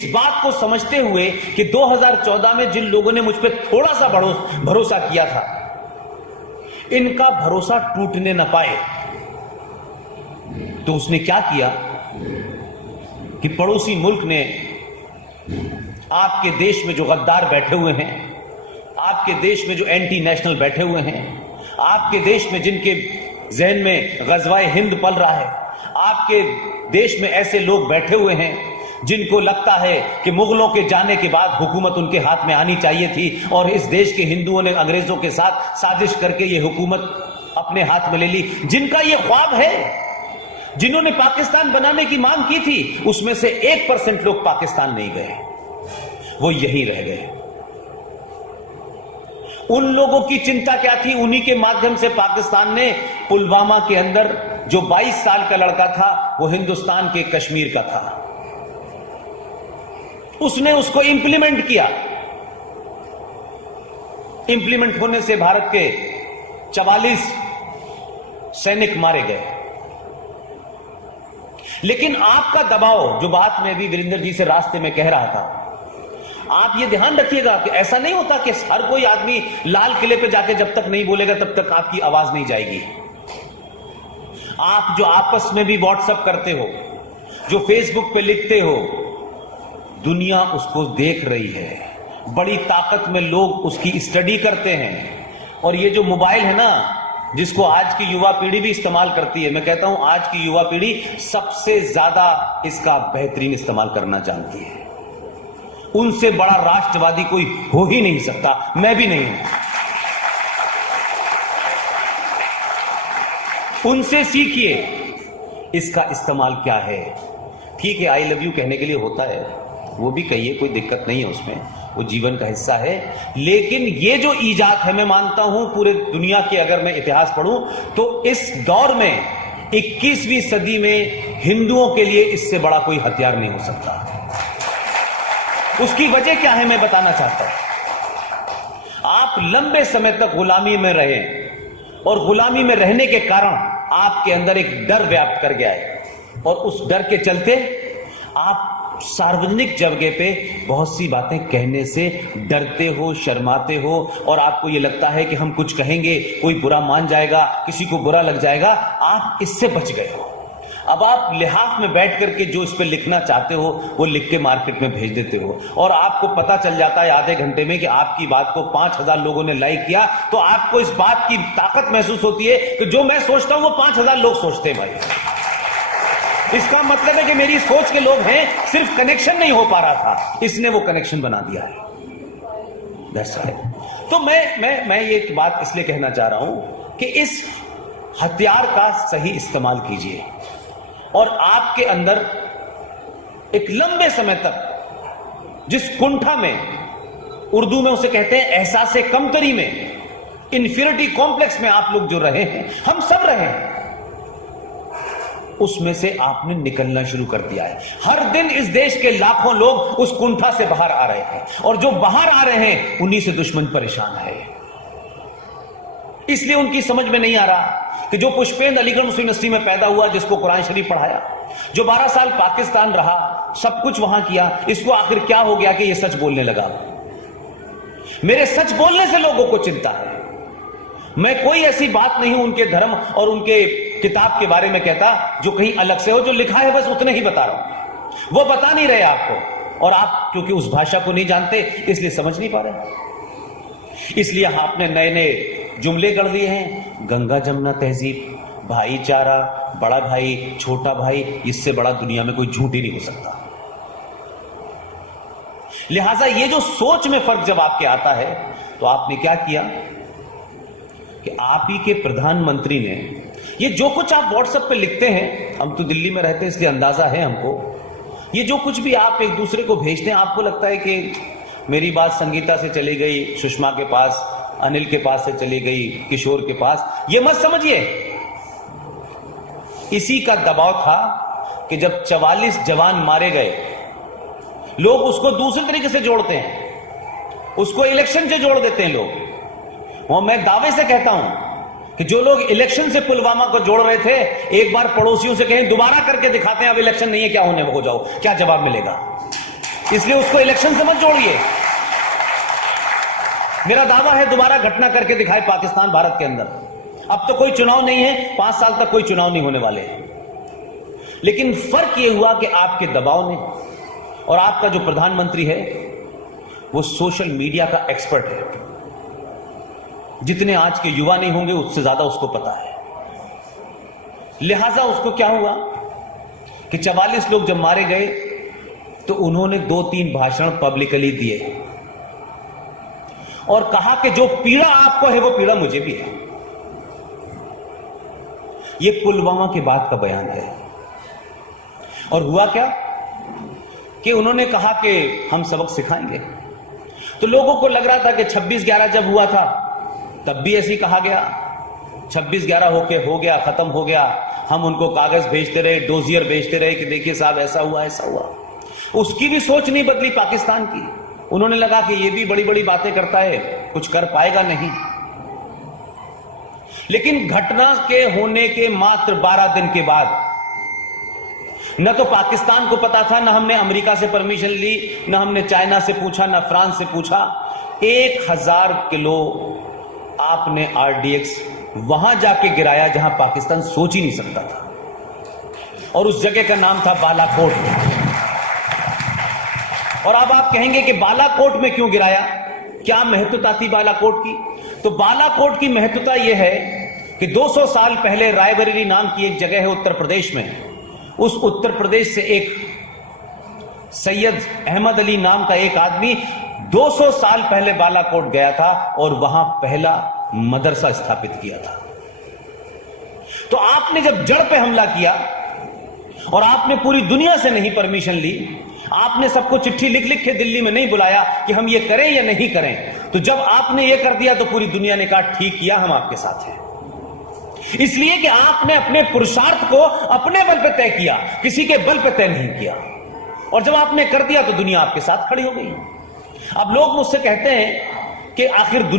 इस बात को समझते हुए कि 2014 में जिन लोगों ने मुझ पर थोड़ा सा भरोसा किया था, इनका भरोसा टूटने न पाए, तो उसने क्या किया कि पड़ोसी मुल्क ने आपके देश में जो गद्दार बैठे हुए हैं, आपके देश में जो एंटी नेशनल बैठे हुए हैं, आपके देश में जिनके जहन में गजवाए हिंद पल रहा है, आपके देश में ऐसे लोग बैठे हुए हैं जिनको लगता है कि मुगलों के जाने के बाद हुकूमत उनके हाथ में आनी चाहिए थी और इस देश के हिंदुओं ने अंग्रेजों के साथ साजिश करके ये हुकूमत अपने हाथ में ले ली। जिनका ये ख्वाब है, जिन्होंने पाकिस्तान बनाने की मांग की थी, उसमें से 1% लोग पाकिस्तान नहीं गए, वो यही रह गए। उन लोगों की चिंता क्या थी? उन्हीं के माध्यम से पाकिस्तान ने पुलवामा के अंदर जो 22 साल का लड़का था, वो हिंदुस्तान के कश्मीर का था, उसने उसको इंप्लीमेंट किया। इंप्लीमेंट होने से भारत के 44 सैनिक मारे गए। लेकिन आपका दबाव, जो बात मैं भी वीरेंद्र जी से रास्ते में कह रहा था, आप ये ध्यान रखिएगा कि ऐसा नहीं होता कि हर कोई आदमी लाल किले पे जाके जब तक नहीं बोलेगा तब तक आपकी आवाज नहीं जाएगी। आप जो आपस में भी व्हाट्सएप करते हो, जो फेसबुक पे लिखते हो, दुनिया उसको देख रही है। बड़ी ताकत में लोग उसकी स्टडी करते हैं। और ये जो मोबाइल है ना, जिसको आज की युवा पीढ़ी भी इस्तेमाल करती है, मैं कहता हूं आज की युवा पीढ़ी सबसे ज्यादा इसका बेहतरीन इस्तेमाल करना जानती है। उनसे बड़ा राष्ट्रवादी कोई हो ही नहीं सकता, मैं भी नहीं हूं। उनसे सीखिए इसका इस्तेमाल क्या है। ठीक है, आई लव यू कहने के लिए होता है, वो भी कहिए, कोई दिक्कत नहीं है उसमें, वो जीवन का हिस्सा है। लेकिन ये जो ईजाद है, मैं मानता हूं पूरे दुनिया के अगर मैं इतिहास पढ़ूं तो इस दौर में 21वीं सदी में हिंदुओं के लिए इससे बड़ा कोई हथियार नहीं हो सकता। उसकी वजह क्या है मैं बताना चाहता हूं। आप लंबे समय तक गुलामी में रहे और गुलामी में रहने के कारण आपके अंदर एक डर व्याप्त कर गया है और उस डर के चलते आप सार्वजनिक जगह पे बहुत सी बातें कहने से डरते हो, शर्माते हो और आपको यह लगता है कि हम कुछ कहेंगे कोई बुरा मान जाएगा, किसी को बुरा लग जाएगा। आप इससे बच गए हो। अब आप लिहाफ में बैठ करके जो इस पे लिखना चाहते हो वो लिख के मार्केट में भेज देते हो और आपको पता चल जाता है आधे घंटे में कि आपकी बात को 5000 लोगों ने लाइक किया। तो आपको इस बात की ताकत महसूस होती है कि जो मैं सोचता हूं वो 5000 लोग सोचते हैं। भाई, इसका मतलब है कि मेरी सोच के लोग हैं, सिर्फ कनेक्शन नहीं हो पा रहा था, इसने वो कनेक्शन बना दिया है। That's right. तो मैं ये बात इसलिए कहना चाह रहा हूं कि इस हथियार का सही इस्तेमाल कीजिए और आपके अंदर एक लंबे समय तक जिस कुंठा में, उर्दू में उसे कहते हैं एहसासे कमतरी में, इंफीरियरिटी कॉम्प्लेक्स में आप लोग जो रहे हैं, हम सब रहे हैं, उसमें से आपने निकलना शुरू कर दिया है। हर दिन इस देश के लाखों लोग उस कुंठा से बाहर आ रहे हैं और जो बाहर आ रहे हैं उन्हीं से दुश्मन परेशान है। इसलिए उनकी समझ में नहीं आ रहा कि जो पुष्पेंद्र अलीगढ़ मुस्लिम यूनिवर्सिटी में पैदा हुआ, जिसको कुरान शरीफ पढ़ाया, जो 12 साल पाकिस्तान रहा, सब कुछ वहां किया, इसको आखिर क्या हो गया कि ये सच बोलने लगा। मेरे सच बोलने से लोगों को चिंता है। मैं कोई ऐसी बात नहीं उनके धर्म और उनके किताब के बारे में कहता जो कहीं अलग से हो। जो लिखा है बस उतने ही बता रहा हूं, वो बता नहीं रहे आपको, और आप क्योंकि उस भाषा को नहीं जानते इसलिए समझ नहीं पा रहे। इसलिए आपने नए नए जुमले गढ़ दिए हैं, गंगा जमुना तहजीब, भाईचारा, बड़ा भाई, छोटा भाई, इससे बड़ा दुनिया में कोई झूठ ही नहीं हो सकता। लिहाजा ये जो सोच में फर्क जब आपके आता है तो आपने क्या किया कि आप ही के प्रधानमंत्री ने ये जो कुछ आप व्हाट्सएप पे लिखते हैं, हम तो दिल्ली में रहते हैं इसलिए अंदाजा है हमको, ये जो कुछ भी आप एक दूसरे को भेजते हैं, आपको लगता है कि मेरी बात संगीता से चली गई सुषमा के पास, अनिल के पास से चली गई किशोर के पास, ये मत समझिए। इसी का दबाव था कि जब 44 जवान मारे गए, लोग उसको दूसरे तरीके से जोड़ते हैं, उसको इलेक्शन से जोड़ देते हैं लोग। और मैं दावे से कहता हूं कि जो लोग इलेक्शन से पुलवामा को जोड़ रहे थे, एक बार पड़ोसियों से कहें दोबारा करके दिखाते हैं, अब इलेक्शन नहीं है, क्या होने हो जाओ, क्या जवाब मिलेगा। इसलिए उसको इलेक्शन से मत जोड़िए। मेरा दावा है दोबारा घटना करके दिखाए पाकिस्तान भारत के अंदर। अब तो कोई चुनाव नहीं है, 5 साल तक कोई चुनाव नहीं होने वाले हैं। लेकिन फर्क यह हुआ कि आपके दबाव ने, और आपका जो प्रधानमंत्री है वो सोशल मीडिया का एक्सपर्ट है। जितने आज के युवा नहीं होंगे उससे ज्यादा उसको पता है। लिहाजा उसको क्या हुआ कि 44 लोग जब मारे गए तो उन्होंने 2-3 भाषण पब्लिकली दिए और कहा कि जो पीड़ा आपको है वो पीड़ा मुझे भी है। ये पुलवामा के बाद का बयान है। और हुआ क्या कि उन्होंने कहा कि हम सबक सिखाएंगे। तो लोगों को लग रहा था कि 26/11 जब हुआ था तब भी ऐसे ही कहा गया, 26/11 हो गया, खत्म हो गया। हम उनको कागज भेजते रहे, डोजियर भेजते रहे कि देखिए साहब ऐसा हुआ ऐसा हुआ। उसकी भी सोच नहीं बदली पाकिस्तान की। उन्होंने लगा कि ये भी बड़ी बड़ी बातें करता है, कुछ कर पाएगा नहीं। लेकिन घटना के होने के मात्र 12 दिन के बाद न तो पाकिस्तान को पता था, न हमने अमेरिका से परमिशन ली, न हमने चाइना से पूछा, न फ्रांस से पूछा। 1000 किलो आपने आरडीएक्स वहां जाके गिराया जहां पाकिस्तान सोच ही नहीं सकता था, और उस जगह का नाम था बालाकोट। और अब आप कहेंगे कि बालाकोट में क्यों गिराया, क्या महत्वता थी बालाकोट की? तो बालाकोट की महत्वता यह है कि 200 साल पहले रायबरेली नाम की एक जगह है उत्तर प्रदेश में। उस उत्तर प्रदेश से एक सैयद अहमद अली नाम का एक आदमी 200 साल पहले बालाकोट गया था और वहां पहला मदरसा स्थापित किया था। तो आपने जब जड़ पे हमला किया और आपने पूरी दुनिया से नहीं परमिशन ली, आपने सबको चिट्ठी लिख लिख के दिल्ली में नहीं बुलाया कि हम ये करें या नहीं करें, तो जब आपने ये कर दिया तो पूरी दुनिया ने कहा ठीक किया, हम आपके साथ हैं। इसलिए कि आपने अपने पुरुषार्थ को अपने बल पे तय किया, किसी के बल पे तय नहीं किया। और जब आपने कर दिया तो दुनिया आपके साथ खड़ी हो गई। अब लोग मुझसे कहते हैं कि आखिर